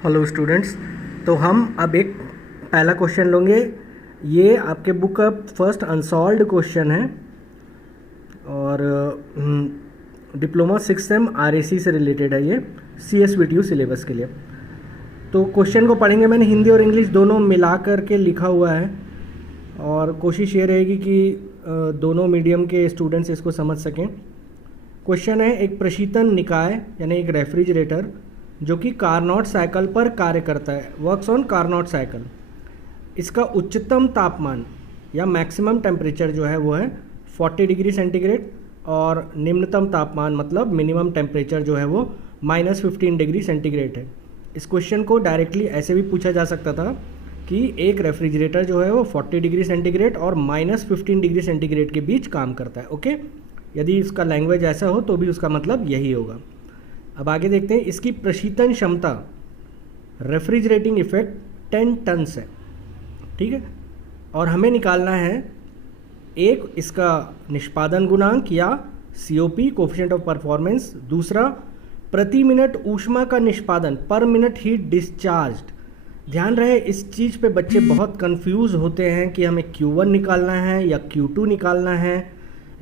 Hello students. तो हम अब एक पहला क्वेश्चन लेंगे। ये आपके बुक का फर्स्ट अनसॉल्व्ड क्वेश्चन है और डिप्लोमा 6 सेम आरएसी से रिलेटेड है। ये सीएसवीटीयू सिलेबस के लिए। तो क्वेश्चन को पढ़ेंगे। मैंने हिंदी और इंग्लिश दोनों मिला करके लिखा हुआ है और कोशिश ये रहेगी कि दोनों मीडियम के स्टूडेंट्स इसको समझ सकें। क्वेश्चन है, एक प्रशीतन निकाय यानी एक रेफ्रिजरेटर जो कि कारनॉट साइकिल पर कार्य करता है, वर्क्स ऑन कारनॉट साइकिल। इसका उच्चतम तापमान या मैक्सिमम टेम्परेचर जो है वो है 40 डिग्री सेंटीग्रेड और निम्नतम तापमान मतलब मिनिमम टेम्परेचर जो है वो -15 डिग्री सेंटीग्रेड है। इस क्वेश्चन को डायरेक्टली ऐसे भी पूछा जा सकता था कि एक रेफ्रिजरेटर जो है वो 40 डिग्री सेंटीग्रेड और -15 डिग्री सेंटीग्रेड के बीच काम करता है। ओके, यदि इसका लैंग्वेज ऐसा हो तो भी उसका मतलब यही होगा। अब आगे देखते हैं। इसकी प्रशीतन क्षमता रेफ्रिजरेटिंग इफेक्ट 10 टन है, ठीक है। और हमें निकालना है एक इसका निष्पादन गुणांक या सीओपी कोफिशिएंट ऑफ परफॉर्मेंस, दूसरा प्रति मिनट ऊष्मा का निष्पादन पर मिनट हीट डिस्चार्ज्ड। ध्यान रहे इस चीज़ पे बच्चे बहुत कंफ्यूज होते हैं कि हमें Q1 निकालना है या Q2 निकालना है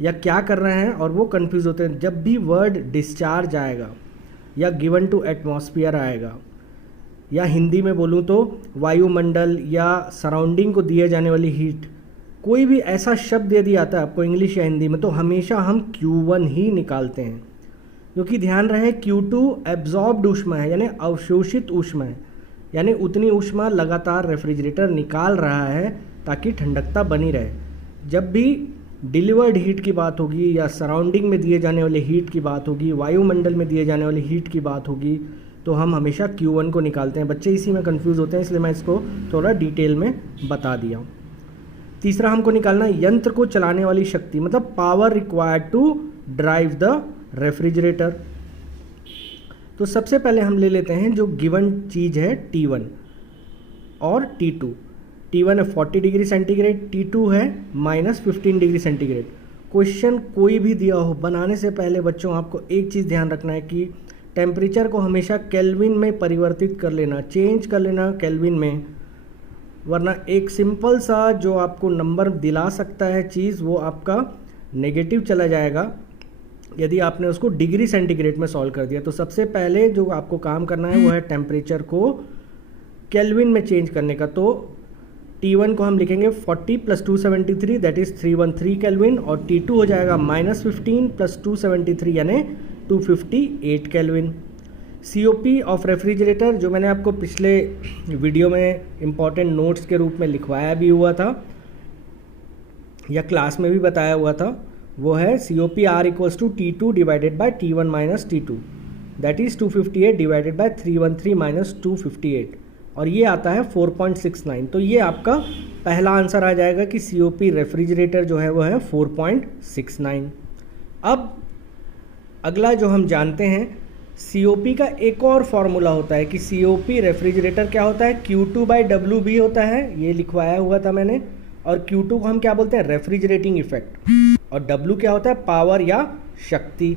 या क्या कर रहे हैं, और वो कंफ्यूज होते हैं। जब भी वर्ड डिस्चार्ज आएगा या गिवन टू एटमॉस्फेयर आएगा या हिंदी में बोलूँ तो वायुमंडल या सराउंडिंग को दिए जाने वाली हीट, कोई भी ऐसा शब्द यदि आता है आपको इंग्लिश या हिंदी में, तो हमेशा हम Q1 ही निकालते हैं। क्योंकि ध्यान रहे Q2 एब्जॉर्ब्ड ऊष्मा है यानी अवशोषित ऊष्मा है, यानी उतनी ऊष्मा लगातार रेफ्रिजरेटर निकाल रहा है ताकि ठंडकता बनी रहे। जब भी डिलीवर्ड हीट की बात होगी या सराउंडिंग में दिए जाने वाले हीट की बात होगी, वायुमंडल में दिए जाने वाली हीट की बात होगी, तो हम हमेशा Q1 को निकालते हैं। बच्चे इसी में कंफ्यूज होते हैं, इसलिए मैं इसको थोड़ा डिटेल में बता दिया हूँ। तीसरा हमको निकालना है यंत्र को चलाने वाली शक्ति, मतलब power required to drive the refrigerator. तो सबसे पहले हम ले लेते हैं जो गिवन चीज़ है T1 और T2। T1 है 40 डिग्री सेंटीग्रेड, T2 है -15 डिग्री सेंटीग्रेड। क्वेश्चन कोई भी दिया हो, बनाने से पहले बच्चों आपको एक चीज़ ध्यान रखना है कि टेम्परेचर को हमेशा केल्विन में परिवर्तित कर लेना, चेंज कर लेना केल्विन में, वरना एक सिंपल सा जो आपको नंबर दिला सकता है चीज़ वो आपका नेगेटिव चला जाएगा यदि आपने उसको डिग्री सेंटीग्रेड में सॉल्व कर दिया। तो सबसे पहले जो आपको काम करना है वो है टेम्परेचर को केल्विन में चेंज करने का। तो T1 को हम लिखेंगे 40 + 273 दैट इज़ 313 केल्विन, और T2 हो जाएगा -15 + 273 यानी 258 केल्विन। COP ऑफ रेफ्रिजरेटर जो मैंने आपको पिछले वीडियो में इम्पॉर्टेंट नोट्स के रूप में लिखवाया भी हुआ था या क्लास में भी बताया हुआ था, वो है COP R = T2 / T1 - T2 that is 258 / 313 - 258, और ये आता है 4.69। तो ये आपका पहला आंसर आ जाएगा कि COP रेफ्रिजरेटर जो है वो है 4.69। अब अगला जो हम जानते हैं, COP का एक और फॉर्मूला होता है कि COP रेफ्रिजरेटर क्या होता है, Q2/W भी होता है, ये लिखवाया हुआ था मैंने। और Q2 को हम क्या बोलते हैं, रेफ्रिजरेटिंग इफेक्ट, और W क्या होता है, पावर या शक्ति।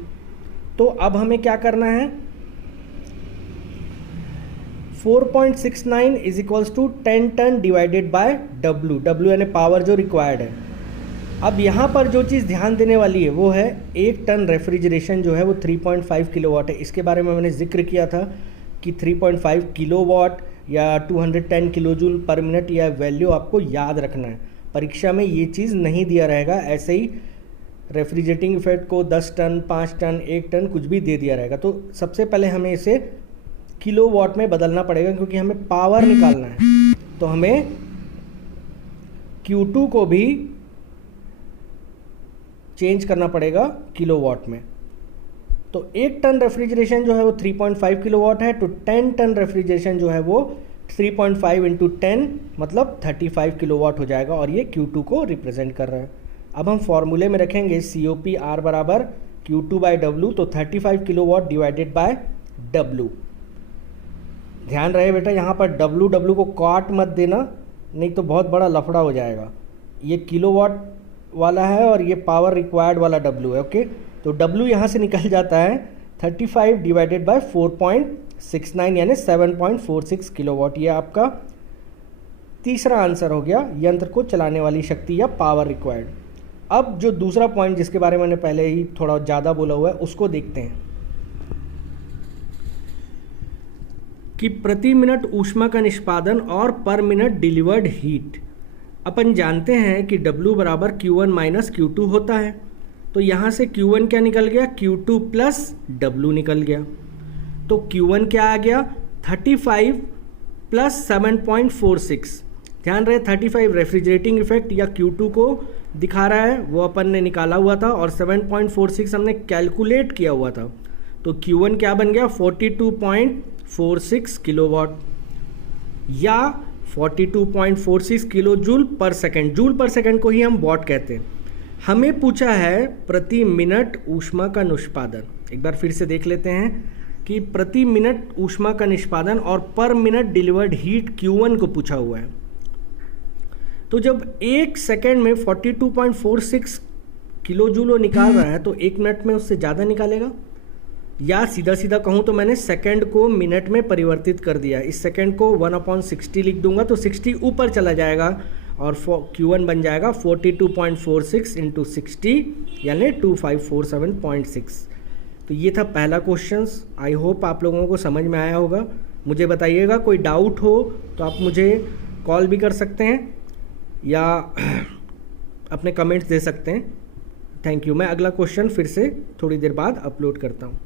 तो अब हमें क्या करना है, 4.69 = 10 टन डिवाइडेड बाय W यानी पावर जो रिक्वायर्ड है। अब यहाँ पर जो चीज़ ध्यान देने वाली है वो है 1 टन रेफ्रिजरेशन जो है वो 3.5 किलोवाट है। इसके बारे में मैंने जिक्र किया था कि 3.5 किलोवाट या 210 किलोजूल पर मिनट, यह वैल्यू आपको याद रखना है। परीक्षा में ये चीज़ नहीं दिया रहेगा, ऐसे ही रेफ्रिजरेटिंग इफेक्ट को 10 टन, 5 टन, 1 टन कुछ भी दे दिया रहेगा। तो सबसे पहले हमें इसे किलोवाट में बदलना पड़ेगा क्योंकि हमें पावर निकालना है। तो हमें Q2 को भी चेंज करना पड़ेगा किलोवाट में। तो 1 टन रेफ्रिजरेशन जो है वो 3.5 किलोवाट है, तो 10 टन रेफ्रिजरेशन जो है वो 3.5 × 10 मतलब 35 किलोवाट हो जाएगा, और ये Q2 को रिप्रेजेंट कर रहा है। अब हम फॉर्मूले में रखेंगे COP R = Q2/W, तो 35 किलोवाट डिवाइडेड बाय W। ध्यान रहे बेटा, यहाँ पर W को काट मत देना, नहीं तो बहुत बड़ा लफड़ा हो जाएगा। ये किलोवाट वाला है और ये पावर रिक्वायर्ड वाला W है। ओके, तो W यहाँ से निकल जाता है 35 / 4.69 69 यानी 7.46 किलोवाट। ये आपका तीसरा आंसर हो गया, यंत्र को चलाने वाली शक्ति या पावर रिक्वायर्ड। अब जो दूसरा पॉइंट जिसके बारे में मैंने पहले ही थोड़ा ज़्यादा बोला हुआ है उसको देखते हैं कि प्रति मिनट ऊष्मा का निष्पादन और पर मिनट डिलीवर्ड हीट। अपन जानते हैं कि W बराबर Q1 माइनस Q2 होता है, तो यहाँ से Q1 क्या निकल गया, Q2 प्लस W निकल गया। तो Q1 क्या आ गया, 35 प्लस 7.46। ध्यान रहे 35 रेफ्रिजरेटिंग इफेक्ट या Q2 को दिखा रहा है, वो अपन ने निकाला हुआ था, और 7.46 हमने कैलकुलेट किया हुआ था। तो Q1 क्या बन गया, 42.46 किलोवाट या 42.46 किलो जूल पर सेकेंड। जूल पर सेकेंड को ही हम वॉट कहते हैं। हमें पूछा है प्रति मिनट ऊष्मा का निष्पादन। एक बार फिर से देख लेते हैं कि प्रति मिनट ऊष्मा का निष्पादन और पर मिनट डिलीवर्ड हीट Q1 को पूछा हुआ है। तो जब एक सेकेंड में 42.46 किलो जूल निकाल रहा है तो एक मिनट में उससे ज़्यादा निकालेगा, या सीधा सीधा कहूँ तो मैंने सेकंड को मिनट में परिवर्तित कर दिया। इस सेकंड को 1/60 लिख दूंगा तो 60 ऊपर चला जाएगा और Q1 बन जाएगा 42.46 इंटू 60 यानी 2547.6। तो ये था पहला क्वेश्चंस। आई होप आप लोगों को समझ में आया होगा। मुझे बताइएगा कोई डाउट हो तो आप मुझे कॉल भी कर सकते हैं या अपने कमेंट्स दे सकते हैं। Thank you. मैं अगला क्वेश्चन फिर से थोड़ी देर बाद अपलोड करता हूँ।